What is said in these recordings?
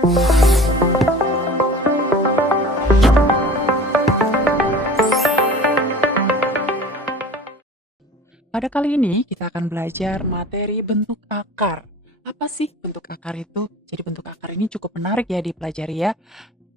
Pada kali ini kita akan belajar materi bentuk akar. Apa sih bentuk akar itu? Jadi bentuk akar ini cukup menarik ya dipelajari ya.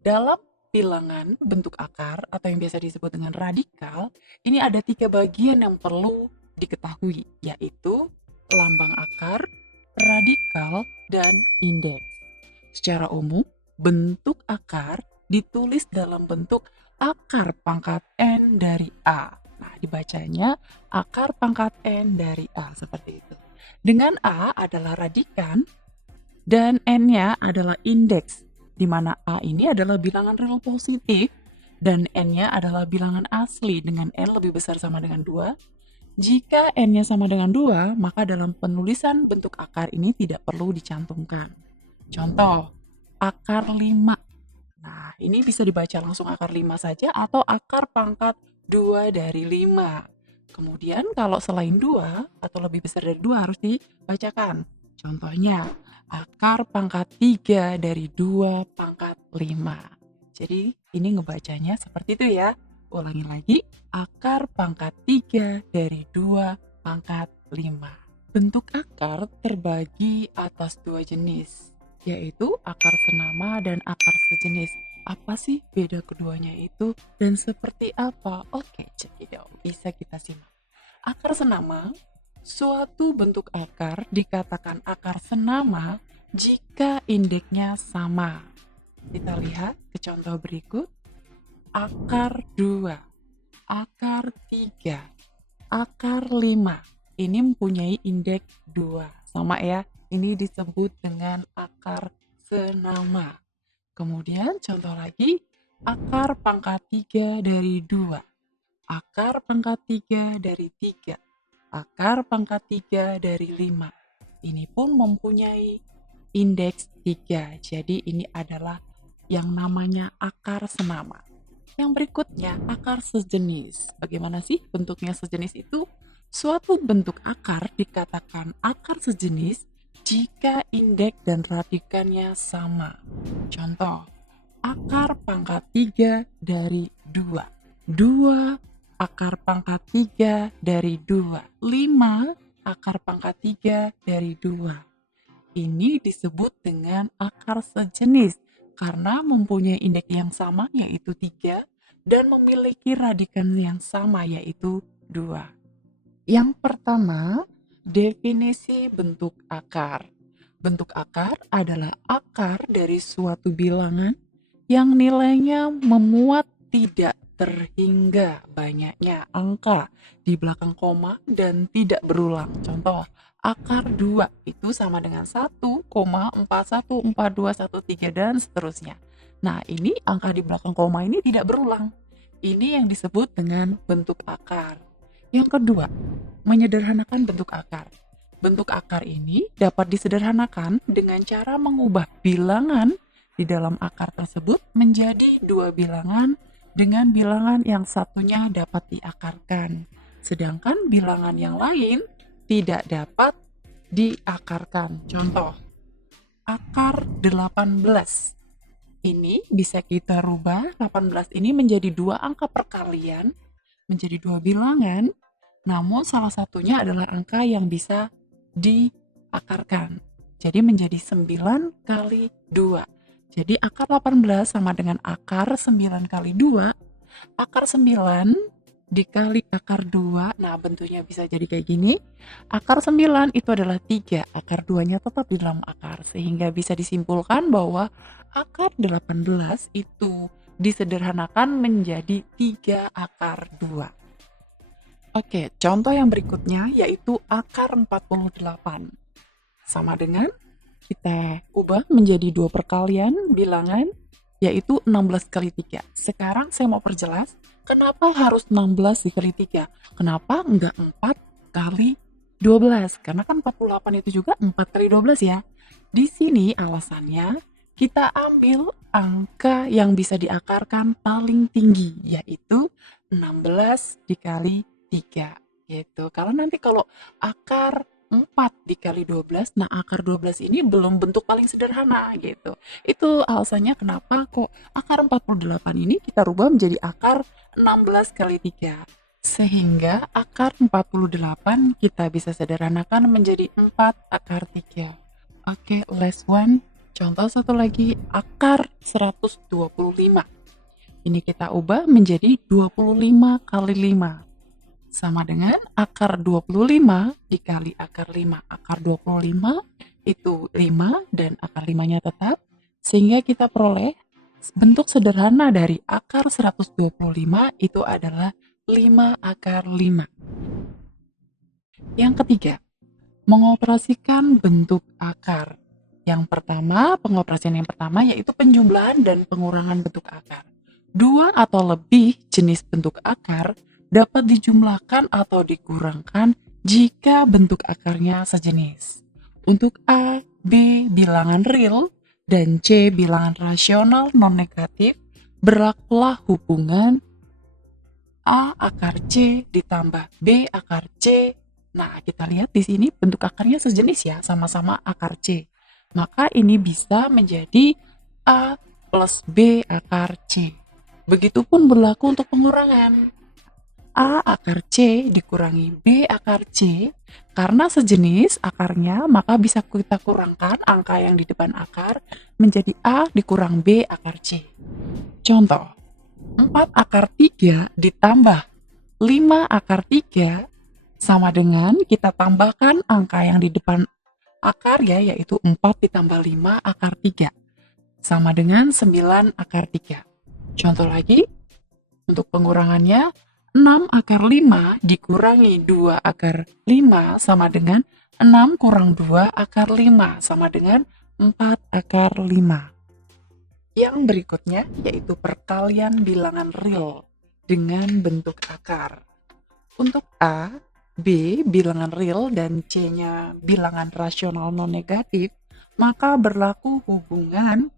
Dalam bilangan bentuk akar atau yang biasa disebut dengan radikal, ini ada 3 bagian yang perlu diketahui, yaitu lambang akar, radikal, dan indeks. Secara umum, bentuk akar ditulis dalam bentuk akar pangkat N dari A. Nah, dibacanya akar pangkat N dari A, seperti itu. Dengan A adalah radikan dan N-nya adalah indeks, di mana A ini adalah bilangan real positif dan N-nya adalah bilangan asli dengan N lebih besar sama dengan 2. Jika N-nya sama dengan 2, maka dalam penulisan bentuk akar ini tidak perlu dicantumkan. Contoh, akar 5. Nah, ini bisa dibaca langsung akar 5 saja atau akar pangkat 2 dari 5. Kemudian kalau selain 2 atau lebih besar dari 2 harus dibacakan. Contohnya, akar pangkat 3 dari 2 pangkat 5. Jadi ini ngebacanya seperti itu ya. Ulangi lagi, akar pangkat 3 dari 2 pangkat 5. Bentuk akar terbagi atas 2 jenis, yaitu akar senama dan akar sejenis. Apa sih beda keduanya itu dan seperti apa? Oke, cekidot, bisa kita simak. Akar senama, suatu bentuk akar dikatakan akar senama jika indeksnya sama. Kita lihat ke contoh berikut. Akar 2, akar 3, akar 5. Ini mempunyai indeks 2. Sama ya, ini disebut dengan akar senama. Kemudian contoh lagi, akar pangkat 3 dari 2, akar pangkat 3 dari 3, akar pangkat 3 dari 5. Ini pun mempunyai indeks 3. Jadi ini adalah yang namanya akar senama. Yang berikutnya, akar sejenis. Bagaimana sih bentuknya sejenis itu? Suatu bentuk akar dikatakan akar sejenis jika indeks dan radikannya sama. Contoh, akar pangkat 3 dari 2. 2 akar pangkat 3 dari 2. 5 akar pangkat 3 dari 2. Ini disebut dengan akar sejenis karena mempunyai indeks yang sama yaitu 3 dan memiliki radikan yang sama yaitu 2. Yang pertama, definisi bentuk akar. Bentuk akar adalah akar dari suatu bilangan yang nilainya memuat tidak terhingga banyaknya angka di belakang koma dan tidak berulang. Contoh, akar 2 itu sama dengan 1,414213 dan seterusnya. Nah, ini angka di belakang koma ini tidak berulang. Ini yang disebut dengan bentuk akar. Yang kedua, menyederhanakan bentuk akar. Bentuk akar ini dapat disederhanakan dengan cara mengubah bilangan di dalam akar tersebut menjadi 2 bilangan dengan bilangan yang satunya dapat diakarkan. Sedangkan bilangan yang lain tidak dapat diakarkan. Contoh, akar 18. Ini bisa kita rubah 18 ini menjadi 2 angka perkalian, menjadi 2 bilangan, namun salah satunya adalah angka yang bisa diakarkan. Jadi menjadi 9 kali 2. Jadi akar 18 sama dengan akar 9 kali 2. Akar 9 dikali akar 2. Nah, bentuknya bisa jadi kayak gini. Akar 9 itu adalah 3. Akar 2-nya tetap di dalam akar. Sehingga bisa disimpulkan bahwa akar 18 itu disederhanakan menjadi 3 akar 2. Oke, contoh yang berikutnya yaitu akar 48. Sama dengan kita ubah menjadi 2 perkalian bilangan yaitu 16 kali 3. Sekarang saya mau perjelas kenapa harus 16 dikali 3. Kenapa enggak 4 kali 12? Karena kan 48 itu juga 4 kali 12 ya. Di sini alasannya kita ambil angka yang bisa diakarkan paling tinggi yaitu 16 dikali 3 gitu. Kalau nanti kalau akar 4 dikali 12. Nah, akar 12 ini belum bentuk paling sederhana gitu. Itu alasannya kenapa kok akar 48 ini kita rubah menjadi akar 16 kali 3. Sehingga akar 48 kita bisa sederhanakan menjadi 4 akar 3. Oke, last one. Contoh satu lagi, akar 125. Ini kita ubah menjadi 25 kali 5. Sama dengan akar 25 dikali akar 5. Akar 25 itu 5 dan akar 5-nya tetap. Sehingga kita peroleh bentuk sederhana dari akar 125 itu adalah 5 akar 5. Yang ketiga, mengoperasikan bentuk akar. Pengoperasian yang pertama yaitu penjumlahan dan pengurangan bentuk akar. Dua atau lebih jenis bentuk akar dapat dijumlahkan atau dikurangkan jika bentuk akarnya sejenis. Untuk A, B bilangan real, dan C bilangan rasional non-negatif, berlakulah hubungan A akar C ditambah B akar C. Nah, kita lihat di sini bentuk akarnya sejenis ya, sama-sama akar C. Maka ini bisa menjadi A plus B akar C. Begitupun berlaku untuk pengurangan. A akar C dikurangi B akar C, karena sejenis akarnya maka bisa kita kurangkan angka yang di depan akar menjadi A dikurang B akar C. Contoh, 4 akar 3 ditambah 5 akar 3 sama dengan kita tambahkan angka yang di depan akar ya, yaitu 4 ditambah 5 akar 3 sama dengan 9 akar 3. Contoh lagi, untuk pengurangannya 6 akar 5 dikurangi 2 akar 5 sama dengan 6 kurang 2 akar 5 sama dengan 4 akar 5. Yang berikutnya yaitu perkalian bilangan real dengan bentuk akar. Untuk A, B bilangan real dan C-nya bilangan rasional non-negatif, maka berlaku hubungan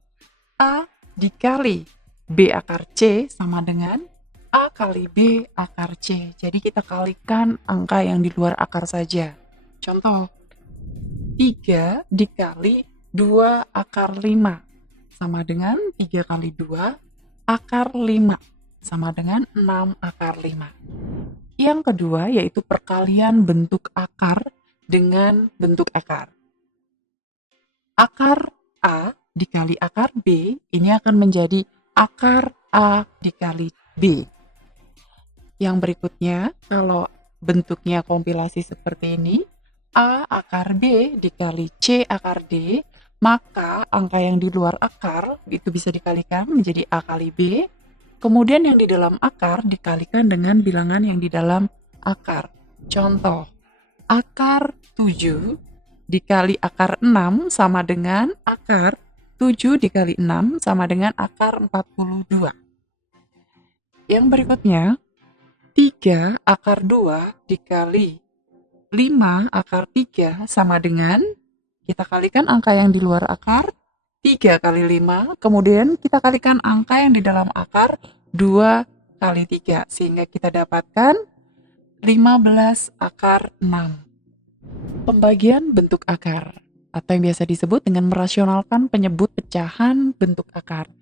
A dikali B akar C sama dengan A kali B akar C. Jadi kita kalikan angka yang di luar akar saja. Contoh, 3 dikali 2 akar 5 sama dengan 3 kali 2 akar 5 sama dengan 6 akar 5. Yang kedua yaitu perkalian bentuk akar dengan bentuk akar. Akar A dikali akar B ini akan menjadi akar A dikali B. Yang berikutnya, kalau bentuknya kompilasi seperti ini, A akar B dikali C akar D, maka angka yang di luar akar itu bisa dikalikan menjadi A kali B, kemudian yang di dalam akar dikalikan dengan bilangan yang di dalam akar. Contoh, akar 7 dikali akar 6 sama dengan akar 7 dikali 6 sama dengan akar 42. Yang berikutnya, 3 akar 2 dikali 5 akar 3 sama dengan, kita kalikan angka yang di luar akar, 3 kali 5, kemudian kita kalikan angka yang di dalam akar, 2 kali 3, sehingga kita dapatkan 15 akar 6. Pembagian bentuk akar, atau yang biasa disebut dengan merasionalkan penyebut pecahan bentuk akar.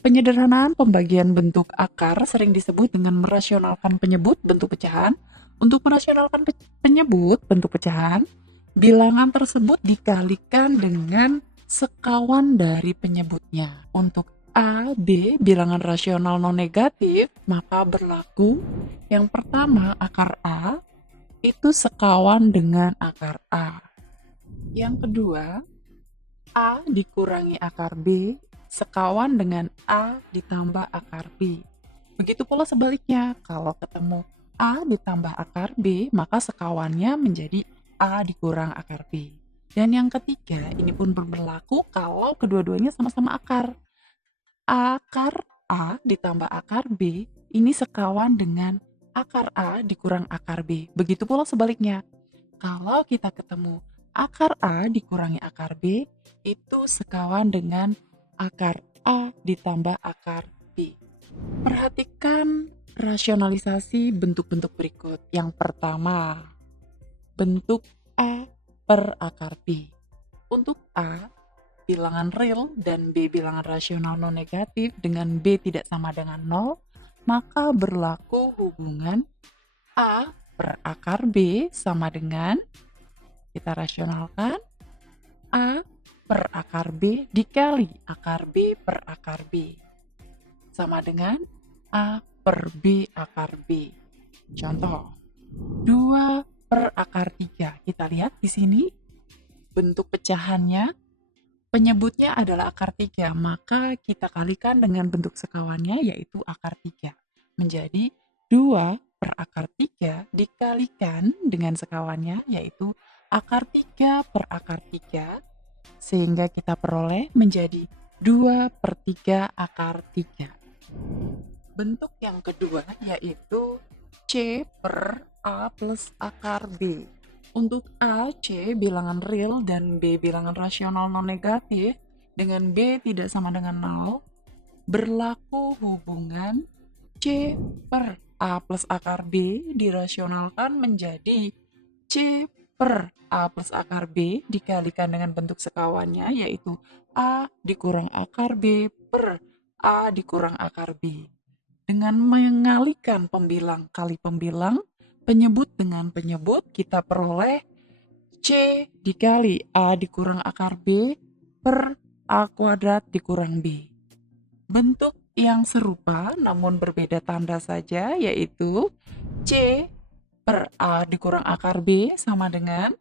Penyederhanaan pembagian bentuk akar sering disebut dengan merasionalkan penyebut bentuk pecahan. Untuk merasionalkan penyebut bentuk pecahan, bilangan tersebut dikalikan dengan sekawan dari penyebutnya. Untuk A, B, bilangan rasional non-negatif, maka berlaku yang pertama akar A itu sekawan dengan akar A. Yang kedua, A dikurangi akar B sekawan dengan A ditambah akar B. Begitu pula sebaliknya, kalau ketemu A ditambah akar B, maka sekawannya menjadi A dikurang akar B. Dan yang ketiga, ini pun berlaku kalau kedua-duanya sama-sama akar. Akar A ditambah akar B, ini sekawan dengan akar A dikurang akar B. Begitu pula sebaliknya, kalau kita ketemu akar A dikurangi akar B, itu sekawan dengan akar A ditambah akar B. Perhatikan rasionalisasi bentuk-bentuk berikut. Yang pertama, bentuk A per akar B. Untuk A, bilangan real dan B bilangan rasional non negatif dengan B tidak sama dengan 0, maka berlaku hubungan A per akar B sama dengan, kita rasionalkan, A per akar B dikali akar B per akar B sama dengan A per B akar B. Contoh, 2 per akar 3. Kita lihat di sini bentuk pecahannya, penyebutnya adalah akar 3, maka kita kalikan dengan bentuk sekawannya yaitu akar 3. Menjadi 2 per akar 3 dikalikan dengan sekawannya yaitu akar 3 per akar 3, sehingga kita peroleh menjadi 2 per 3 akar 3. Bentuk yang kedua yaitu C per A plus akar B. Untuk A, C bilangan real dan B bilangan rasional non negatif dengan B tidak sama dengan 0, berlaku hubungan C per A plus akar B dirasionalkan menjadi C per A plus akar B dikalikan dengan bentuk sekawannya yaitu A dikurang akar B per A dikurang akar B. Dengan mengalikan pembilang kali pembilang, penyebut dengan penyebut, kita peroleh C dikali A dikurang akar B per A kuadrat dikurang B. Bentuk yang serupa namun berbeda tanda saja yaitu C per A dikurang akar B sama dengan,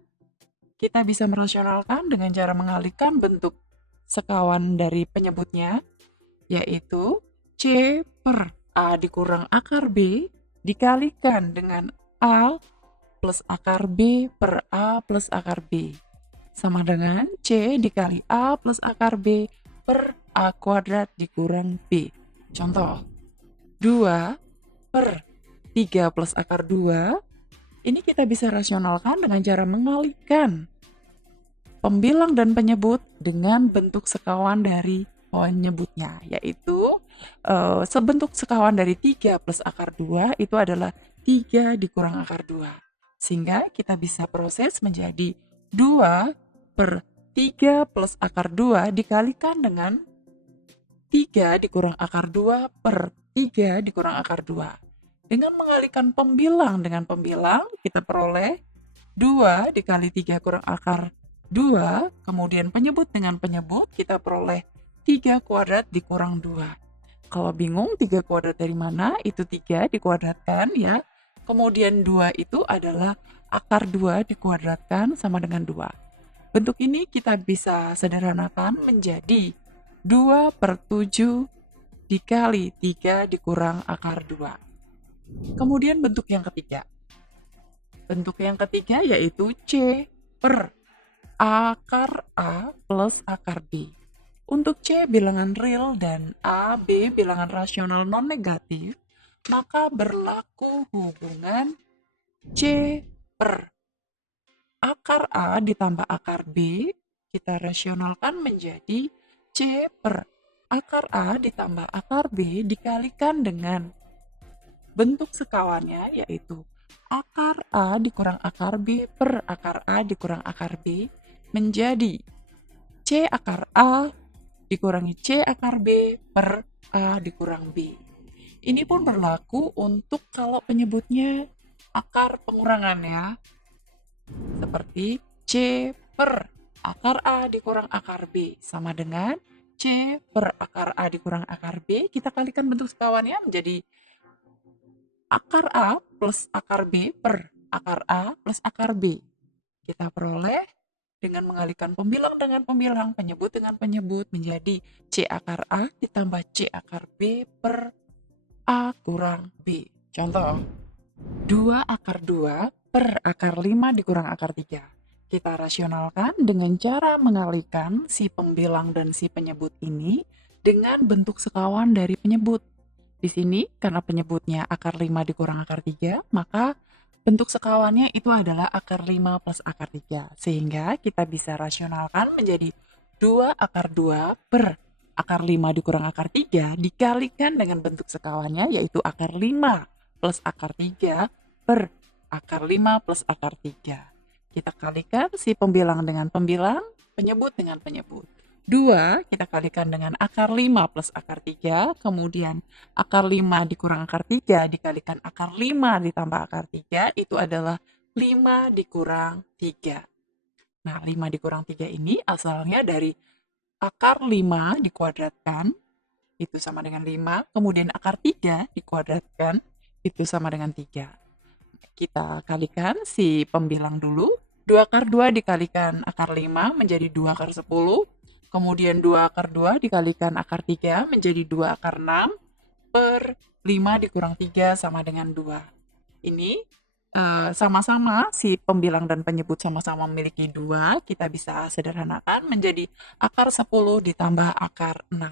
kita bisa merasionalkan dengan cara mengalihkan bentuk sekawan dari penyebutnya yaitu C per A dikurang akar B dikalikan dengan A plus akar B per A plus akar B sama dengan C dikali A plus akar B per A kuadrat dikurang B. Contoh, 2 per 3 plus akar 2, ini kita bisa rasionalkan dengan cara mengalihkan pembilang dan penyebut dengan bentuk sekawan dari penyebutnya, yaitu sebentuk sekawan dari 3 plus akar 2 itu adalah 3 dikurang akar 2. Sehingga kita bisa proses menjadi 2 per 3 plus akar 2 dikalikan dengan 3 dikurang akar 2 per 3 dikurang akar 2. Dengan mengalihkan pembilang dengan pembilang, kita peroleh 2 dikali 3 kurang akar 2, kemudian penyebut dengan penyebut, kita peroleh 3 kuadrat dikurang 2. Kalau bingung 3 kuadrat dari mana, itu 3 dikuadratkan ya. Kemudian 2 itu adalah akar 2 dikuadratkan sama dengan 2. Bentuk ini kita bisa sederhanakan menjadi 2 per 7 dikali 3 dikurang akar 2. Kemudian bentuk yang ketiga. Bentuk yang ketiga yaitu C per akar A plus akar B. Untuk C bilangan real dan A, B bilangan rasional non negatif, maka berlaku hubungan C per akar A ditambah akar B, kita rasionalkan menjadi C per akar A ditambah akar B dikalikan dengan bentuk sekawannya yaitu akar A dikurang akar B per akar A dikurang akar B menjadi C akar A dikurangi C akar B per A dikurang B. Ini pun berlaku untuk kalau penyebutnya akar pengurangan ya. Seperti C per akar A dikurang akar B sama dengan C per akar A dikurang akar B. Kita kalikan bentuk sekawannya menjadi akar A plus akar B per akar A plus akar B. Kita peroleh dengan mengalihkan pembilang dengan pembilang, penyebut dengan penyebut menjadi C akar A ditambah C akar B per A kurang B. Contoh, 2 akar 2 per akar 5 dikurang akar 3. Kita rasionalkan dengan cara mengalihkan si pembilang dan si penyebut ini dengan bentuk sekawan dari penyebut. Di sini karena penyebutnya akar 5 dikurang akar 3, maka bentuk sekawannya itu adalah akar 5 plus akar 3. Sehingga kita bisa rasionalkan menjadi 2 akar 2 per akar 5 dikurang akar 3 dikalikan dengan bentuk sekawannya yaitu akar 5 plus akar 3 per akar 5 plus akar 3. kita kalikan si pembilang dengan pembilang, penyebut dengan penyebut. 2 kita kalikan dengan akar 5 plus akar 3, kemudian akar 5 dikurang akar 3 dikalikan akar 5 ditambah akar 3, itu adalah 5 dikurang 3. Nah, 5 dikurang 3 ini asalnya dari akar 5 dikuadratkan, itu sama dengan 5, kemudian akar 3 dikuadratkan, itu sama dengan 3. Kita kalikan si pembilang dulu. 2 akar 2 dikalikan akar 5 menjadi 2 akar 10. Kemudian 2 akar 2 dikalikan akar 3 menjadi 2 akar 6 per 5 dikurang 3 sama dengan 2. Ini sama-sama si pembilang dan penyebut sama-sama memiliki 2. Kita bisa sederhanakan menjadi akar 10 ditambah akar 6.